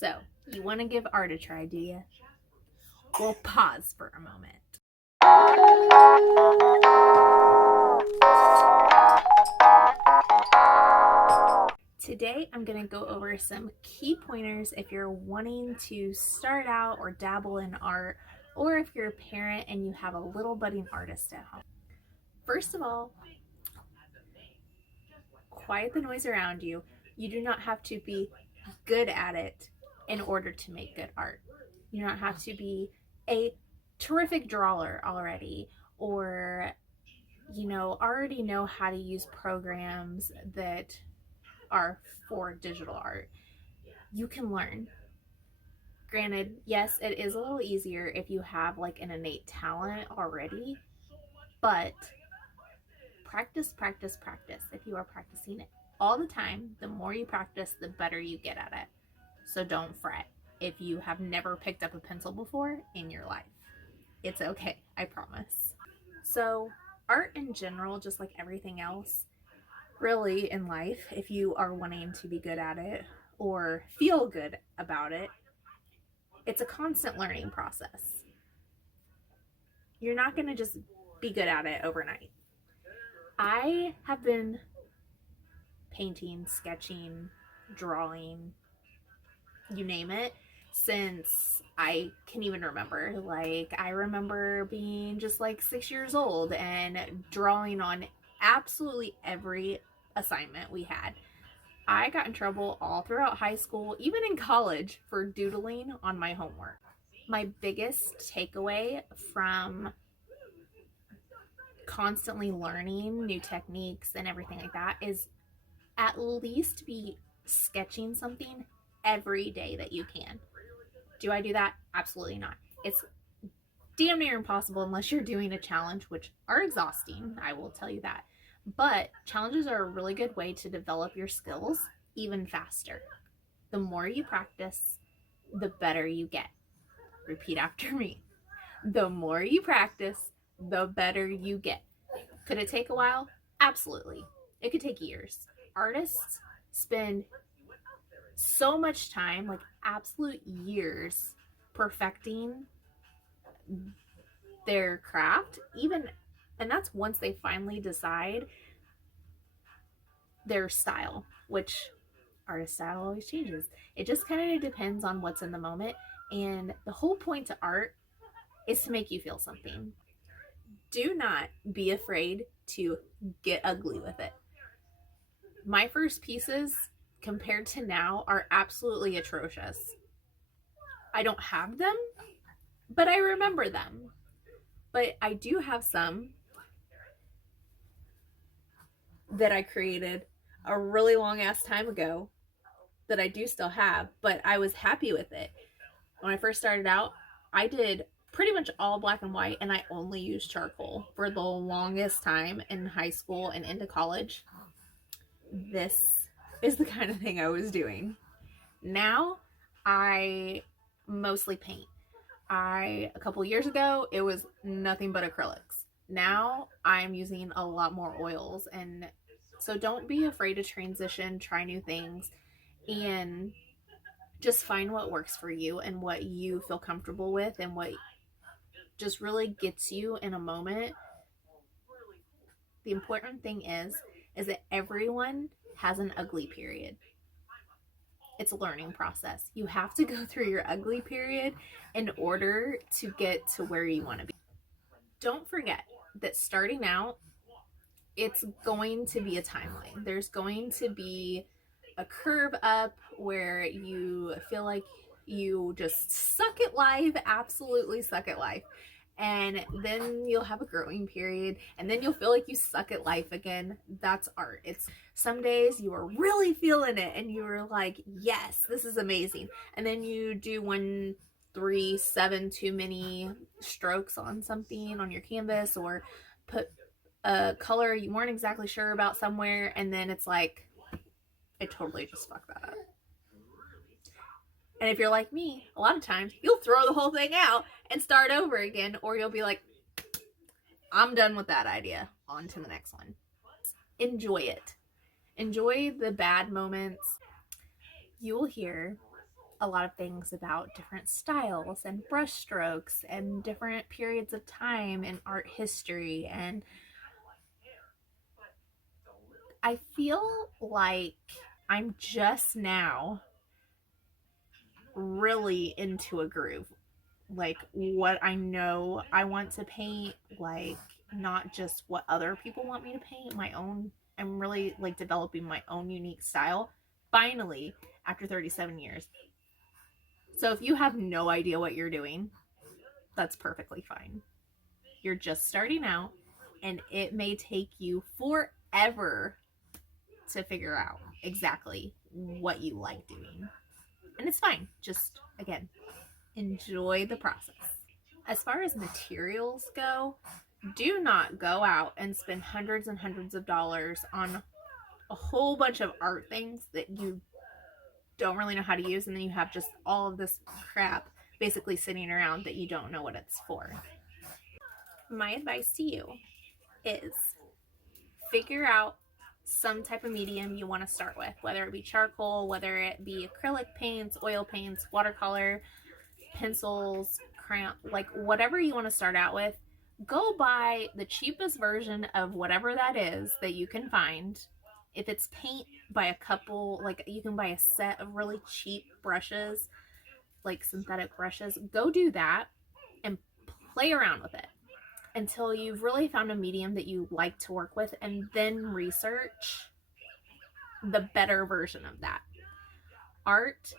So, you want to give art a try, do you? We'll pause for a moment. Today, I'm going to go over some key pointers if you're wanting to start out or dabble in art, or if you're a parent and you have a little budding artist at home. First of all, quiet the noise around you. You do not have to be good at it in order to make good art. You don't have to be a terrific drawer already, or already know how to use programs that are for digital art. You can learn. Granted, yes, it is a little easier if you have like an innate talent already, but practice, practice, practice. If you are practicing it all the time, the more you practice, the better you get at it. So don't fret if you have never picked up a pencil before in your life. It's okay, I promise. So art in general, just like everything else, really in life, if you are wanting to be good at it or feel good about it, it's a constant learning process. You're not going to just be good at it overnight. I have been painting, sketching, drawing, you name it, since I can even remember. Like, I remember being just like 6 years old and drawing on absolutely every assignment we had. I got in trouble all throughout high school, even in college, for doodling on my homework. My biggest takeaway from constantly learning new techniques and everything like that is at least be sketching something every day that you can. Do I do that? Absolutely not. It's damn near impossible unless you're doing a challenge, which are exhausting, I will tell you that. But challenges are a really good way to develop your skills even faster. The more you practice, the better you get. Repeat after me. The more you practice, the better you get. Could it take a while? Absolutely. It could take years. Artists spend so much time, like absolute years, perfecting their craft, and that's once they finally decide their style, which artist style always changes. It just kind of depends on what's in the moment, and the whole point to art is to make you feel something. Do not be afraid to get ugly with it. My first pieces compared to now are absolutely atrocious. I don't have them, but I remember them. But I do have some that I created a really long ass time ago that I do still have, but I was happy with it. When I first started out, I did pretty much all black and white, and I only used charcoal for the longest time in high school and into college. This is the kind of thing I was doing. Now, I mostly paint. A couple years ago, it was nothing but acrylics. Now, I'm using a lot more oils, and so don't be afraid to transition, try new things, and just find what works for you and what you feel comfortable with and what just really gets you in a moment. The important thing is that everyone has an ugly period. It's a learning process. You have to go through your ugly period in order to get to where you want to be. Don't forget that starting out, it's going to be a timeline. There's going to be a curve up where you feel like you just suck at life, absolutely suck at life. And then you'll have a growing period, and then you'll feel like you suck at life again. That's art. It's some days you are really feeling it and you're like, yes, this is amazing. And then you do 1, 3, 7 too many strokes on something on your canvas, or put a color you weren't exactly sure about somewhere, and then it's like, I totally just fucked that up. And if you're like me, a lot of times you'll throw the whole thing out and start over again, or you'll be like, I'm done with that idea. On to the next one. Enjoy it. Enjoy the bad moments. You will hear a lot of things about different styles and brush strokes and different periods of time in art history. And I feel like I'm just now really into a groove. Like what I know I want to paint, like not just what other people want me to paint, my own. I'm really like developing my own unique style finally after 37 years. So if you have no idea what you're doing, that's perfectly fine. You're just starting out and it may take you forever to figure out exactly what you like doing. And it's fine. Just, again, enjoy the process. As far as materials go, do not go out and spend hundreds and hundreds of dollars on a whole bunch of art things that you don't really know how to use, and then you have just all of this crap basically sitting around that you don't know what it's for. My advice to you is figure out some type of medium you want to start with, whether it be charcoal, whether it be acrylic paints, oil paints, watercolor, pencils, crayon, like whatever you want to start out with. Go buy the cheapest version of whatever that is that you can find. If it's paint, buy a couple, like you can buy a set of really cheap brushes, like synthetic brushes. Go do that and play around with it until you've really found a medium that you like to work with, and then research the better version of that. Art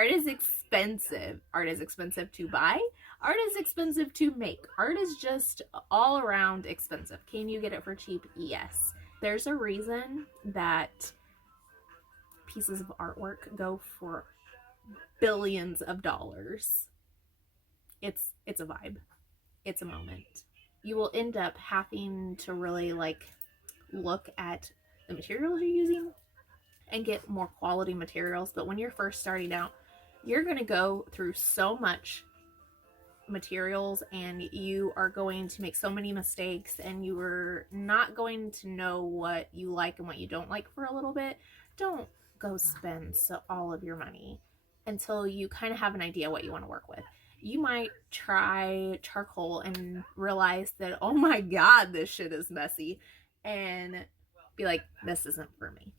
is expensive. Art is expensive to buy. Art is expensive to make. Art is just all around expensive. Can you get it for cheap? Yes. There's a reason that pieces of artwork go for billions of dollars. It's a vibe. It's a moment. You will end up having to really like look at the materials you're using and get more quality materials. But when you're first starting out, you're going to go through so much materials and you are going to make so many mistakes, and you are not going to know what you like and what you don't like for a little bit. Don't go spend all of your money until you kind of have an idea what you want to work with. You might try charcoal and realize that, oh my God, this shit is messy, and be like, this isn't for me.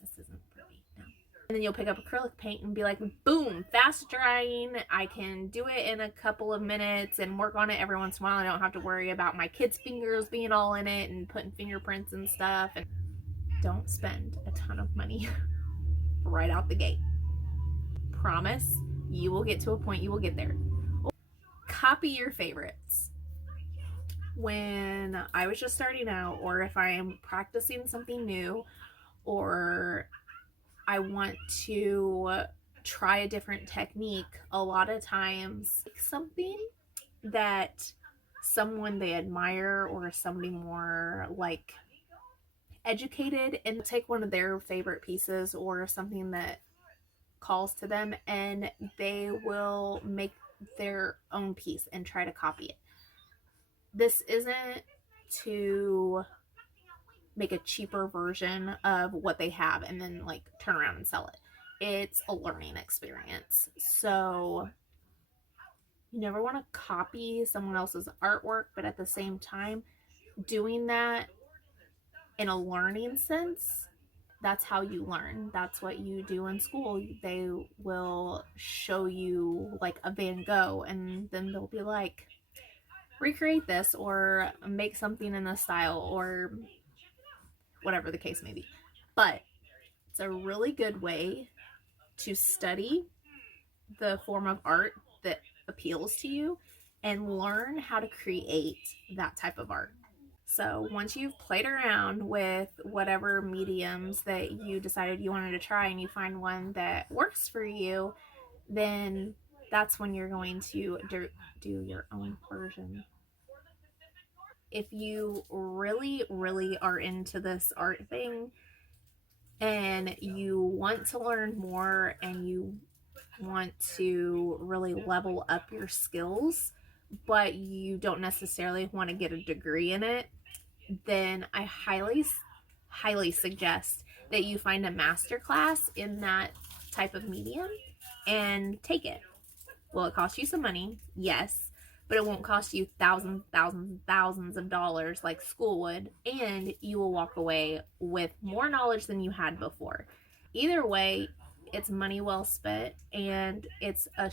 This isn't for me. No. And then you'll pick up acrylic paint and be like, boom, fast drying. I can do it in a couple of minutes and work on it every once in a while. I don't have to worry about my kids' fingers being all in it and putting fingerprints and stuff. And don't spend a ton of money right out the gate. Promise you will get to a point, you will get there. Copy your favorites. When I was just starting out, or if I am practicing something new, or I want to try a different technique, a lot of times something that someone they admire or somebody more like educated, and take one of their favorite pieces or something that calls to them, and they will make their own piece and try to copy it. This isn't to make a cheaper version of what they have and then like turn around and sell it. It's a learning experience. So you never want to copy someone else's artwork, but at the same time, doing that in a learning sense, that's how you learn. That's what you do in school. They will show you like a Van Gogh, and then they'll be like, recreate this or make something in this style, or whatever the case may be. But it's a really good way to study the form of art that appeals to you and learn how to create that type of art. So once you've played around with whatever mediums that you decided you wanted to try, and you find one that works for you, then that's when you're going to do your own version. If you really, really are into this art thing and you want to learn more and you want to really level up your skills, but you don't necessarily want to get a degree in it, then I highly, highly suggest that you find a master class in that type of medium and take it. Will it cost you some money? Yes. But it won't cost you thousands of dollars like school would, and you will walk away with more knowledge than you had before. Either way, it's money well spent, and it's a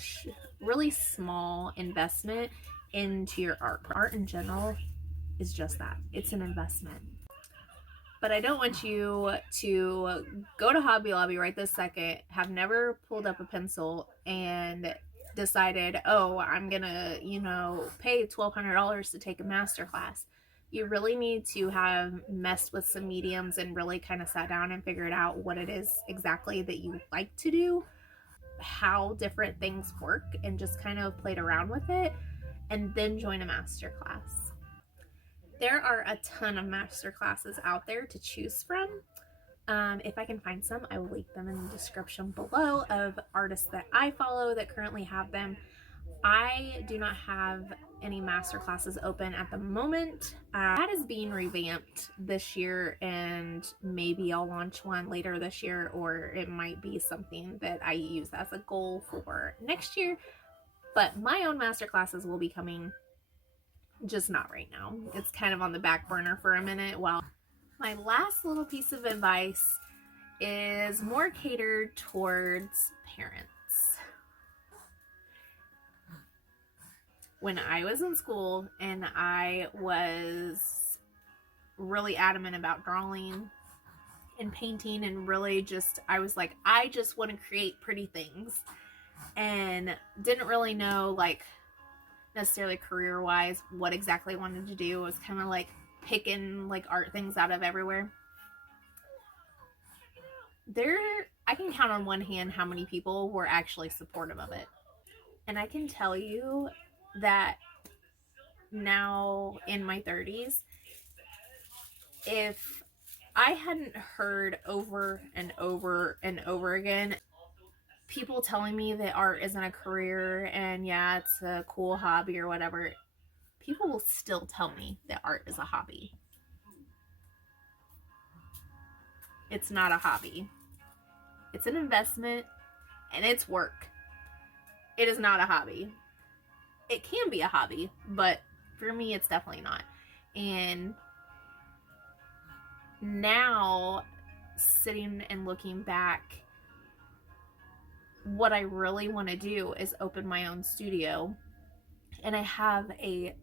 really small investment into your art. Art in general is just that. It's an investment. But I don't want you to go to Hobby Lobby right this second, have never pulled up a pencil and decided, oh, I'm gonna, pay $1,200 to take a master class. You really need to have messed with some mediums and really kind of sat down and figured out what it is exactly that you like to do, how different things work, and just kind of played around with it, and then join a master class. There are a ton of master classes out there to choose from. If I can find some, I will link them in the description below of artists that I follow that currently have them. I do not have any master classes open at the moment. That is being revamped this year, and maybe I'll launch one later this year, or it might be something that I use as a goal for next year. But my own master classes will be coming, just not right now. It's kind of on the back burner for a minute. Well, my last little piece of advice is more catered towards parents. When I was in school and I was really adamant about drawing and painting, and really I was like, I just want to create pretty things, and didn't really know necessarily career wise what exactly I wanted to do. I was kind of like picking art things out of everywhere. I can count on one hand how many people were actually supportive of it. And I can tell you that now in my 30s, if I hadn't heard over and over and over again people telling me that art isn't a career and yeah, it's a cool hobby or whatever, people will still tell me that art is a hobby. It's not a hobby. It's an investment and it's work. It is not a hobby. It can be a hobby, but for me, it's definitely not. And now, sitting and looking back, what I really want to do is open my own studio. And I have a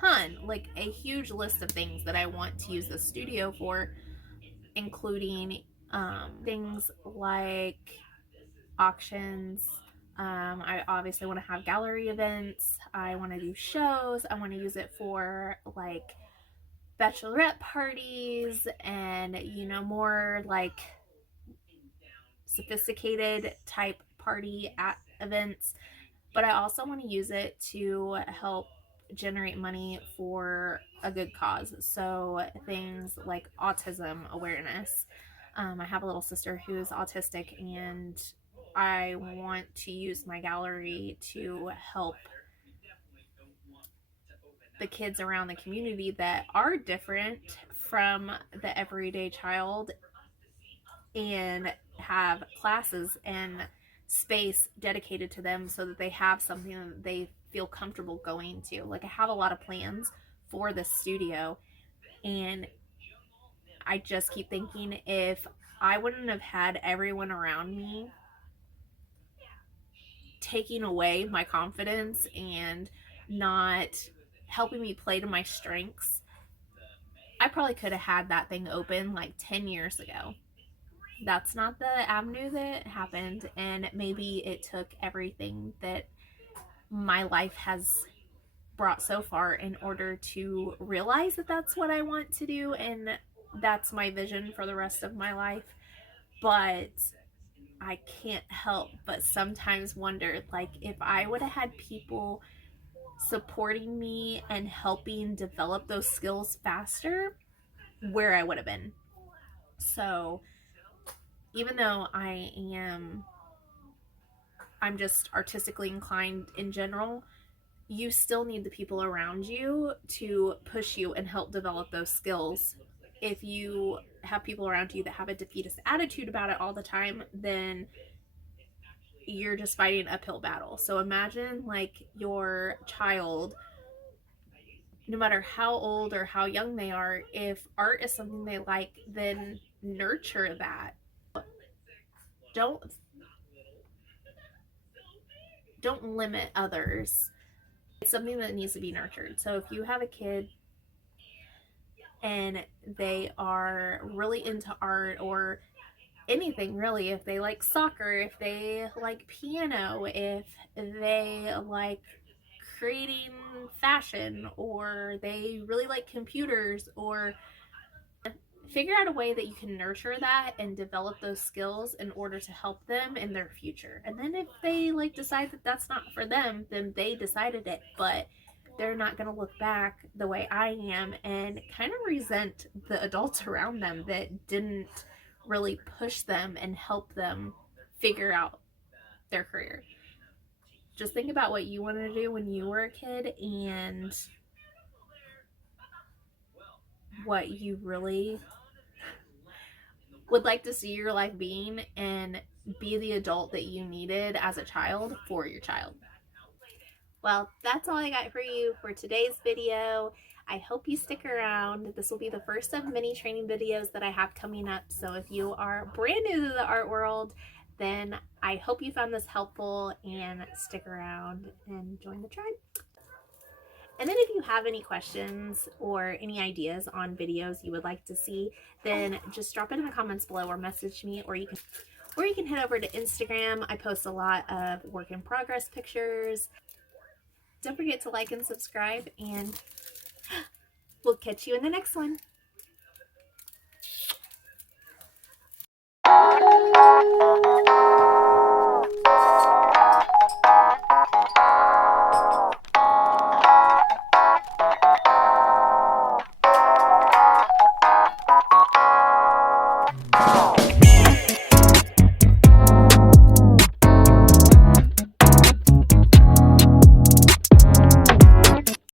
ton, a huge list of things that I want to use the studio for, including things like auctions. I obviously want to have gallery events. I want to do shows. I want to use it for bachelorette parties and more sophisticated type party at events. But I also want to use it to help generate money for a good cause. So things like autism awareness. I have a little sister who's autistic, and I want to use my gallery to help the kids around the community that are different from the everyday child, and have classes and space dedicated to them so that they have something that they feel comfortable going to. I have a lot of plans for this studio, and I just keep thinking, if I wouldn't have had everyone around me taking away my confidence and not helping me play to my strengths, I probably could have had that thing open 10 years ago. That's not the avenue that happened, and maybe it took everything that my life has brought so far in order to realize that that's what I want to do, and that's my vision for the rest of my life. But I can't help but sometimes wonder, if I would have had people supporting me and helping develop those skills faster, where I would have been. So even though I'm just artistically inclined in general, you still need the people around you to push you and help develop those skills. If you have people around you that have a defeatist attitude about it all the time, then you're just fighting an uphill battle. So imagine like your child, no matter how old or how young they are, if art is something they like, then nurture that. Don't limit others. It's something that needs to be nurtured. So if you have a kid and they are really into art or anything really, if they like soccer, if they like piano, if they like creating fashion, or they really like computers, or figure out a way that you can nurture that and develop those skills in order to help them in their future. And then if they like decide that that's not for them, then they decided it, but they're not going to look back the way I am and kind of resent the adults around them that didn't really push them and help them figure out their career. Just think about what you wanted to do when you were a kid and what you really would like to see your life being, and be the adult that you needed as a child for your child. Well, that's all I got for you for today's video. I hope you stick around. This will be the first of many training videos that I have coming up. So if you are brand new to the art world, then I hope you found this helpful and stick around and join the tribe. And then if you have any questions or any ideas on videos you would like to see, then just drop it in the comments below or message me, or you can head over to Instagram. I post a lot of work in progress pictures. Don't forget to like and subscribe, and we'll catch you in the next one.